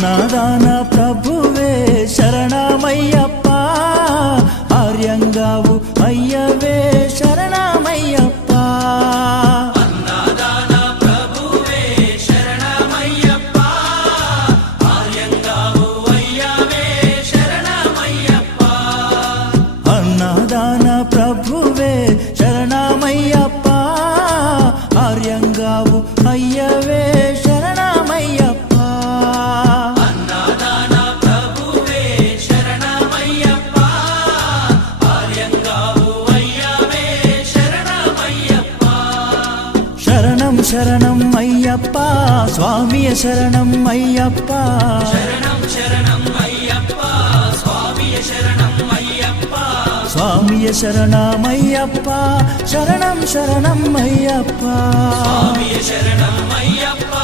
అన్నదాన ప్రభువే శరణమయ్యప్ప, ఆర్యంగావు అయ్యవే శరణమయ్యప్ప. అన్నదాన ప్రభువే శరణమయ్యప్ప, ఆర్యంగావు అయ్యవే శరణమయ్యప్ప. అన్నదాన ప్రభువే శరణమయ్యప్ప, ఆర్యంగావు అయ్యవే శరణమయ్యప్ప. అన్నదాన ప్రభువే శరణమయ్యప్ప, ఆర్యంగావు అయ్యవే శరణమయ్యప్ప. శరణం శరణం అయ్యప్ప, స్వామియ శరణం అయ్యప్ప. శరణం శరణం అయ్యప్ప, స్వామియ శరణం అయ్యప్ప. స్వామియ శరణమయ్యప్ప, శరణం శరణం అయ్యప్ప. స్వామియ శరణం అయ్యప్ప.